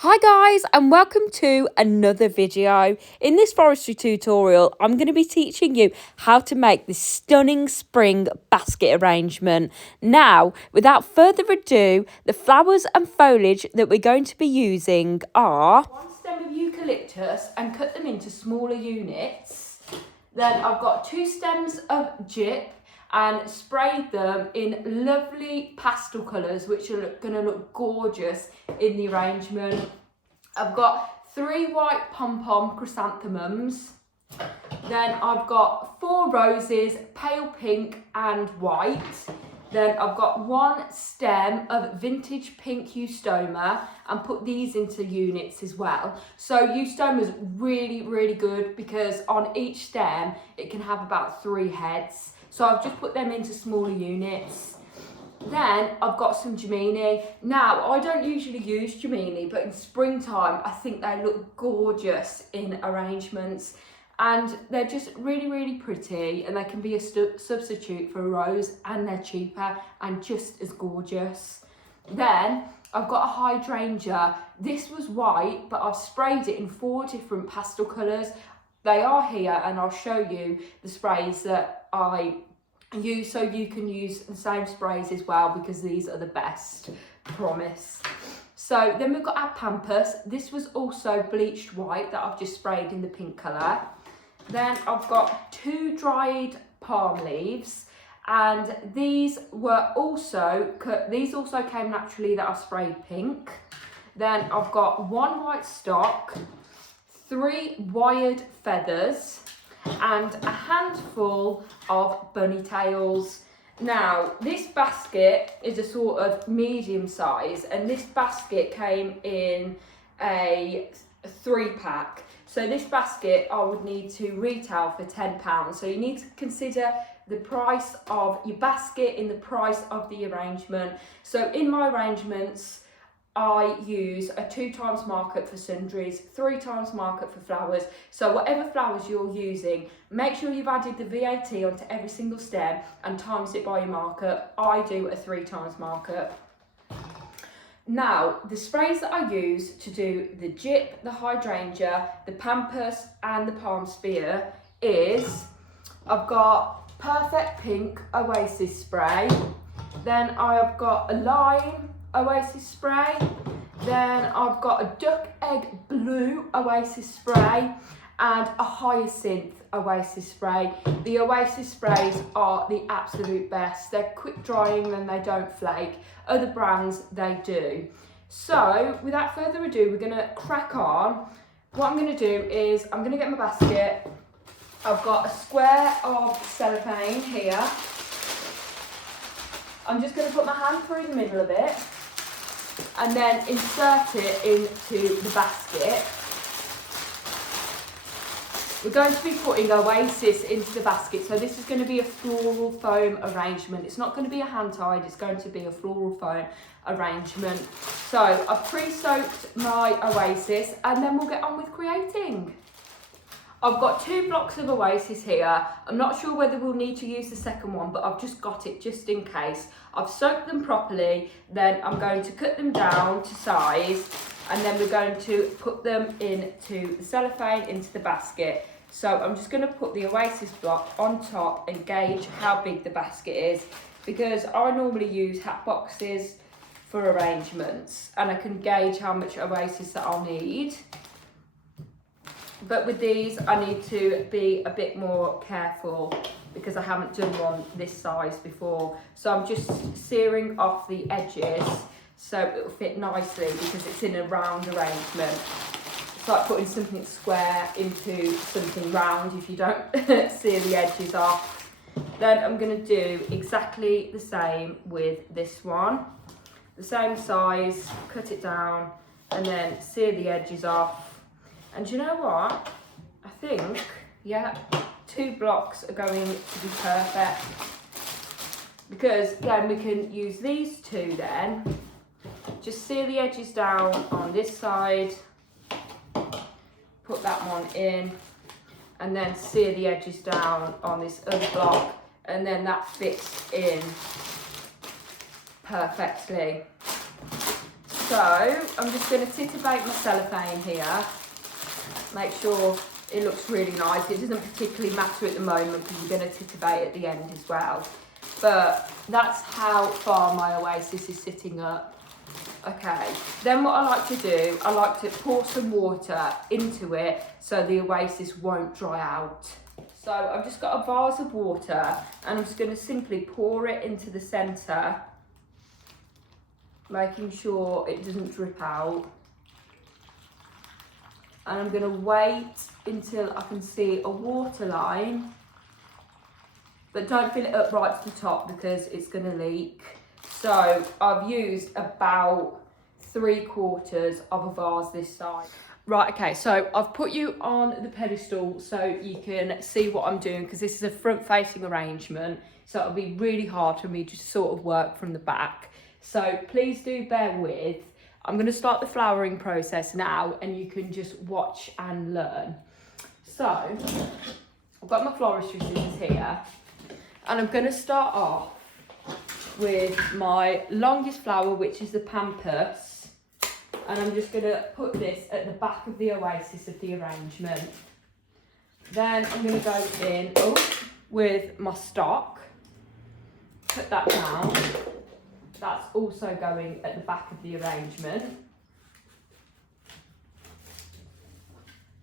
Hi guys, and welcome to another video. In this forestry tutorial, I'm going to be teaching you how to make this stunning spring basket arrangement. Now, without further ado, the flowers and foliage that we're going to be using are one stem of eucalyptus and cut them into smaller units. Then I've got 2 stems of gyp and sprayed them in lovely pastel colours, which are going to look gorgeous in the arrangement. I've got 3 white pom-pom chrysanthemums. Then I've got 4 roses, pale pink and white. Then I've got 1 stem of vintage pink Eustoma and put these into units as well. So Eustoma is really good because on each stem it can have about 3 heads. So I've just put them into smaller units. Then I've got some Germini. Now, I don't usually use Germini, but in springtime, I think they look gorgeous in arrangements. And they're just really pretty, and they can be a substitute for a rose, and they're cheaper and just as gorgeous. Then I've got a hydrangea. This was white, but I've sprayed it in 4 different pastel colours. They are here, and I'll show you the sprays that I use, so you can use the same sprays as well, because these are the best, promise. So then we've got our Pampas. This was also bleached white that I've just sprayed in the pink colour. Then I've got 2 dried palm leaves, and these were also cut. These also came naturally that I sprayed pink. Then I've got 1 white stock, 3 wired feathers, and a handful of Bunnytails. Now, this basket is a sort of medium size, and this basket came in a 3-pack. So this basket I would need to retail for £10. So you need to consider the price of your basket in the price of the arrangement. So in my arrangements, I use a 2 times markup for Sundries, 3 times markup for flowers. So whatever flowers you're using, make sure you've added the VAT onto every single stem and times it by your markup. I do a 3 times markup. Now, the sprays that I use to do the gyp, the hydrangea, the pampas and the palm spear is, I've got Perfect Pink Oasis spray, then I've got a lime Oasis spray, then I've got a duck egg blue Oasis spray and a hyacinth Oasis spray. The Oasis sprays are the absolute best. They're quick drying and they don't flake. Other brands, they do. So without further ado, we're gonna crack on. What I'm gonna do is I'm gonna get my basket. I've got a square of cellophane here. I'm just gonna put my hand through the middle of it and then insert it into the basket. We're going to be putting Oasis into the basket, so this is going to be a floral foam arrangement. It's not going to be a hand tied, it's going to be a floral foam arrangement. So I've pre-soaked my Oasis and then we'll get on with creating. I've got 2 blocks of Oasis here. I'm not sure whether we'll need to use the second one, but I've just got it just in case. I've soaked them properly, then I'm going to cut them down to size, and then we're going to put them into the cellophane, into the basket. So I'm just going to put the Oasis block on top and gauge how big the basket is, because I normally use hat boxes for arrangements and I can gauge how much Oasis that I'll need. But with these, I need to be a bit more careful because I haven't done one this size before. So I'm just searing off the edges so it will fit nicely because it's in a round arrangement. It's like putting something square into something round if you don't sear the edges off. Then I'm going to do exactly the same with this one. The same size, cut it down and then sear the edges off. And you know what? I think, yeah, 2 blocks are going to be perfect. Because then we can use these 2 then. Just sear the edges down on this side. Put that one in. And then sear the edges down on this other block. And then that fits in perfectly. So I'm just going to titubate my cellophane here. Make sure it looks really nice. It doesn't particularly matter at the moment because you're going to titubate at the end as well. But that's how far my oasis is sitting up. Okay, then what I like to do, I like to pour some water into it so the oasis won't dry out. So I've just got a vase of water and I'm just going to simply pour it into the centre, making sure it doesn't drip out. And I'm going to wait until I can see a water line, but don't fill it up right to the top because it's going to leak. So I've used about 3/4 of a vase this size. Right, okay, so I've put you on the pedestal so you can see what I'm doing because this is a front-facing arrangement, so it'll be really hard for me to sort of work from the back. So please do bear with. I'm going to start the flowering process now and you can just watch and learn. So I've got my floristry scissors here and I'm going to start off with my longest flower, which is the Pampas, and I'm just going to put this at the back of the oasis of the arrangement. Then I'm going to go in with my stock, put that down. That's also going at the back of the arrangement.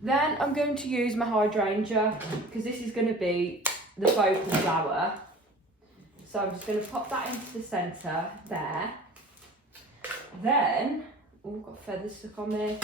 Then I'm going to use my hydrangea because this is going to be the focal flower. So I'm just going to pop that into the centre there. Then, oh, I've got feathers stuck on me.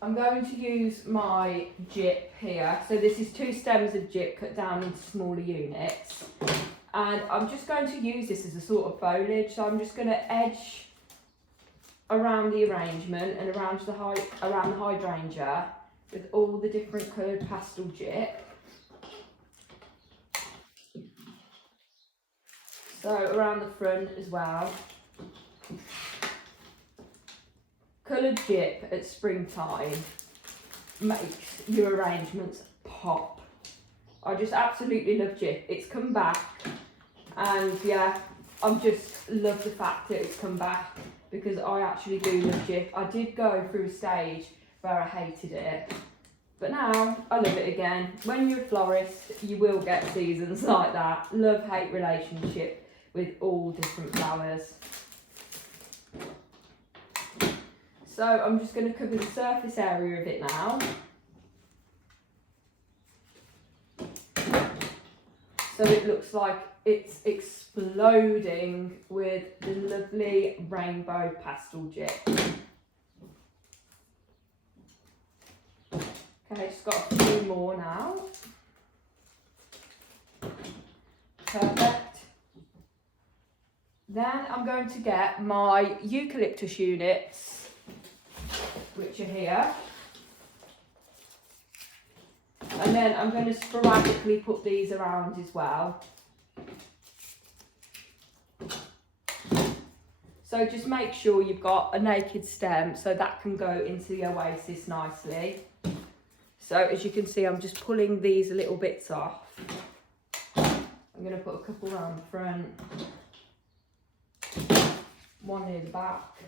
I'm going to use my gyp here. So this is 2 stems of gyp cut down into smaller units. And I'm just going to use this as a sort of foliage. So I'm just going to edge around the arrangement and around the hydrangea with all the different coloured pastel gyp. So around the front as well. Coloured gyp at springtime makes your arrangements pop. I just absolutely love gyp. It's come back and yeah, I just love the fact that it's come back because I actually do love gyp. I did go through a stage where I hated it, but now I love it again. When you're a florist, you will get seasons like that. Love-hate relationship with all different flowers. So I'm just going to cover the surface area of it now. So it looks like it's exploding with the lovely rainbow pastel gyp. Okay, just got a few more now. Perfect. Then I'm going to get my eucalyptus units, which are here. And then I'm going to sporadically put these around as well. So just make sure you've got a naked stem so that can go into the oasis nicely. So as you can see, I'm just pulling these little bits off. I'm going to put a couple around the front. One near the back.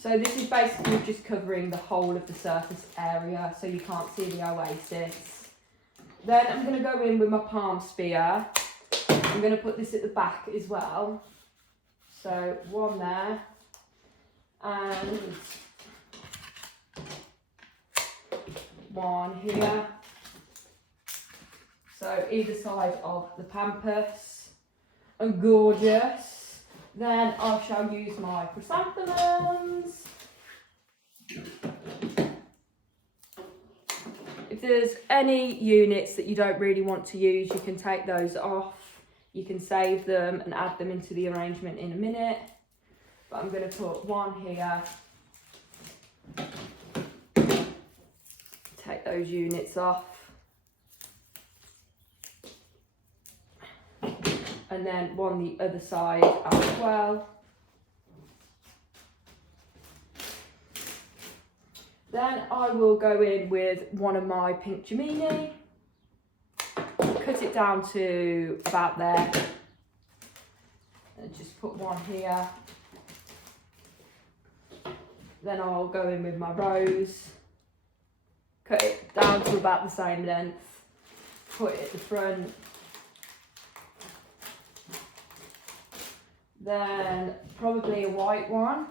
So this is basically just covering the whole of the surface area so you can't see the oasis. Then I'm going to go in with my palm spear. I'm going to put this at the back as well. So one there and one here. So either side of the Pampas. And gorgeous. Then I shall use my chrysanthemums. If there's any units that you don't really want to use, you can take those off. You can save them and add them into the arrangement in a minute. But I'm going to put one here. Take those units off. And then one the other side as well. Then I will go in with one of my pink Germini, cut it down to about there, and just put one here. Then I'll go in with my rose, cut it down to about the same length, put it at the front. Then probably a white one.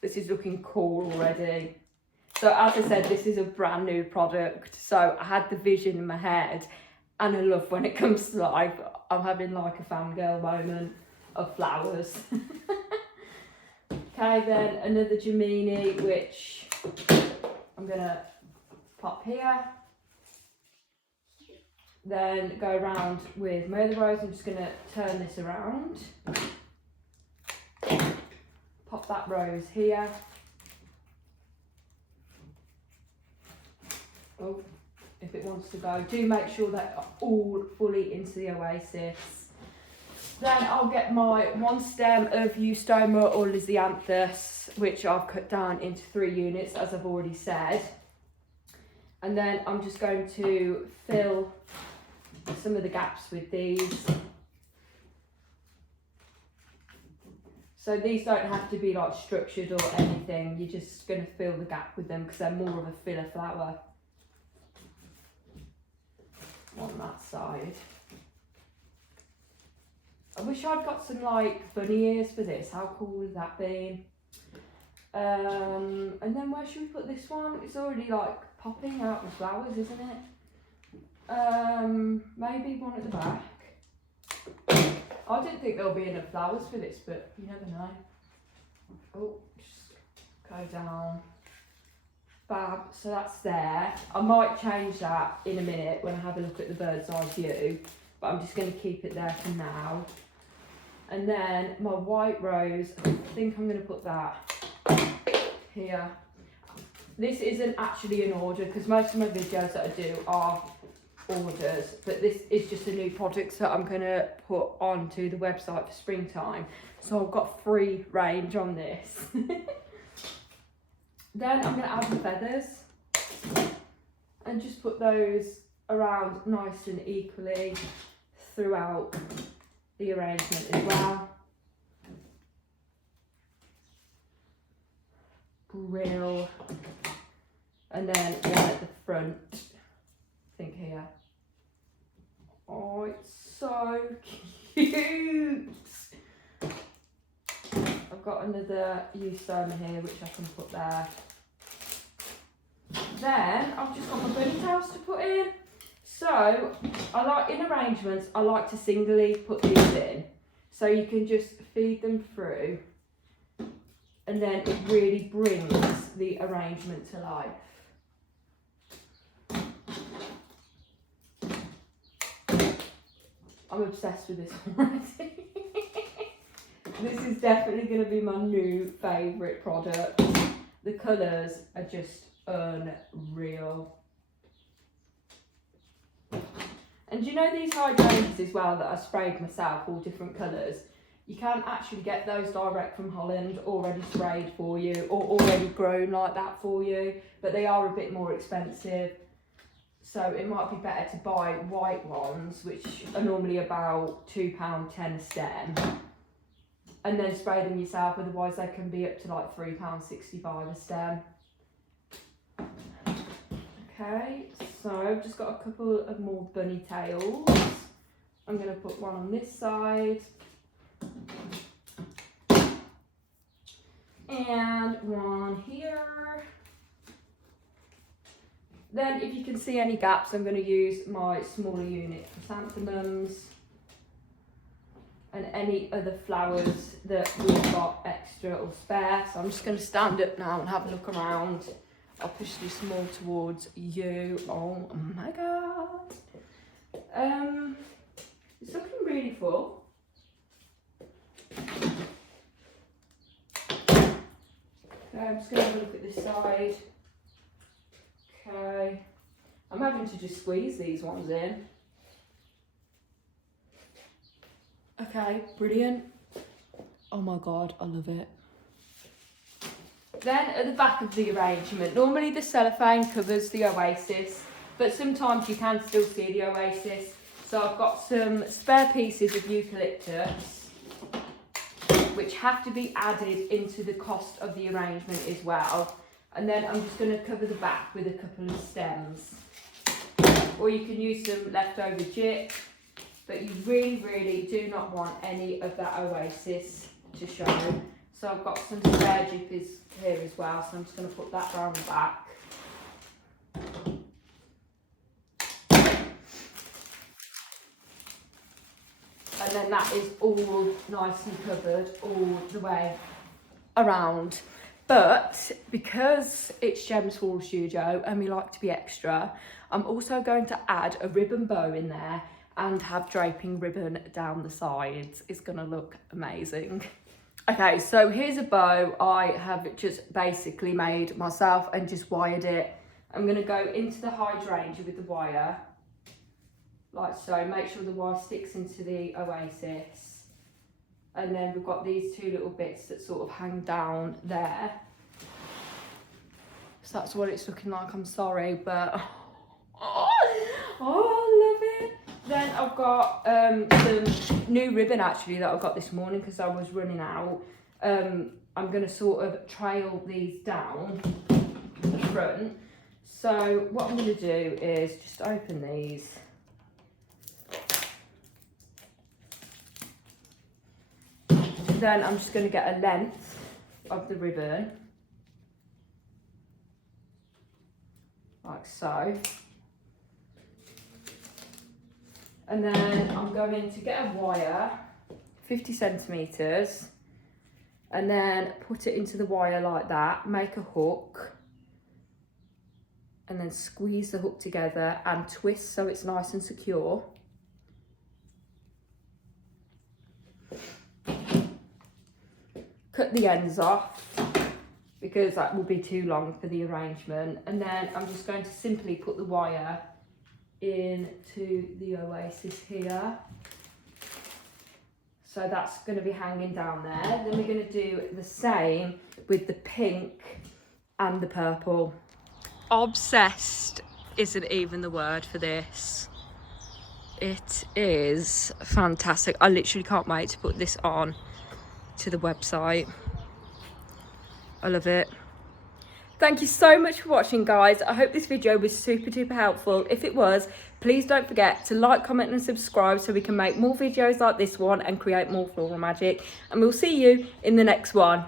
This is looking cool already. So as I said, this is a brand new product. So I had the vision in my head, and I love when it comes to life. I'm having like a fangirl moment of flowers. Okay, then another Germini, which I'm gonna pop here. Then go around with my other rose. I'm just gonna turn this around. Pop that rose here. Oh, if it wants to go. Do make sure they're all fully into the oasis. Then I'll get my one stem of Eustoma or Lisianthus, which I've cut down into 3 units, as I've already said. And then I'm just going to fill some of the gaps with these. So these don't have to be like structured or anything. You're just going to fill the gap with them because they're more of a filler flower on that side. I wish I'd got some like bunny ears for this. How cool would that be? And then where should we put this one? It's already like popping out with flowers, isn't it? Maybe one at the back. I didn't think there'll be enough flowers for this, but you never know. Oh, just go down. Fab, so that's there. I might change that in a minute when I have a look at the bird's eye view, but I'm just going to keep it there for now. And then my white rose, I think I'm going to put that here. This isn't actually an order because most of my videos that I do are orders, but this is just a new product that I'm going to put onto the website for springtime. So I've got free range on this. Then I'm going to add the feathers and just put those around nice and equally throughout the arrangement as well. Grill. And then one at the front, I think here. Oh, it's so cute. I've got another Eustoma here, which I can put there. Then I've just got my Bunnytails to put in. So I like, in arrangements, I like to singly put these in. So you can just feed them through. And then it really brings the arrangement to life. I'm obsessed with this already. This is definitely going to be my new favourite product. The colours are just unreal. And you know these hydrangeas as well that I sprayed myself, all different colours? You can actually get those direct from Holland, already sprayed for you, or already grown like that for you, but they are a bit more expensive. So it might be better to buy white ones, which are normally about £2.10 a stem, and then spray them yourself, otherwise they can be up to like £3.65 a stem. Okay, so I've just got a couple of more Bunnytails. I'm going to put one on this side. And one here. Then if you can see any gaps, I'm going to use my smaller unit chrysanthemums and any other flowers that we've got extra or spare. So I'm just going to stand up now and have a look around. I'll push this more towards you. Oh my god. It's looking really full. Okay, I'm just going to have a look at this side. Okay, I'm having to just squeeze these ones in. Okay, brilliant. Oh my god, I love it. Then at the back of the arrangement, normally the cellophane covers the oasis, but sometimes you can still see the oasis. So I've got some spare pieces of eucalyptus, which have to be added into the cost of the arrangement as well. And then I'm just going to cover the back with a couple of stems. Or you can use some leftover gyp, but you really do not want any of that oasis to show. So I've got some spare gyp here as well, so I'm just going to put that around the back. And then that is all nice and covered all the way around. But because it's Gem's Floral Studio and we like to be extra, I'm also going to add a ribbon bow in there and have draping ribbon down the sides. It's gonna look amazing. Okay, so here's a bow I have just basically made myself and just wired it. I'm gonna go into the hydrangea with the wire, like so. Make sure the wire sticks into the oasis. And then we've got these two little bits that sort of hang down there. So that's what it's looking like, I'm sorry, but oh, I love it. Then I've got some new ribbon actually that I got this morning because I was running out. I'm gonna sort of trail these down the front. So what I'm gonna do is just open these. Then I'm just going to get a length of the ribbon, like so. And then I'm going to get a wire, 50 centimetres, and then put it into the wire like that, make a hook, and then squeeze the hook together and twist so it's nice and secure. Cut the ends off because that will be too long for the arrangement, and then I'm just going to simply put the wire into the oasis here. So that's going to be hanging down there. Then we're going to do the same with the pink and the purple. Obsessed isn't even the word for this. It is fantastic. I literally can't wait to put this on to the website. I love it. Thank you so much for watching, guys. I hope this video was super duper helpful. If it was, please don't forget to like, comment and subscribe so we can make more videos like this one and create more floral magic, and we'll see you in the next one.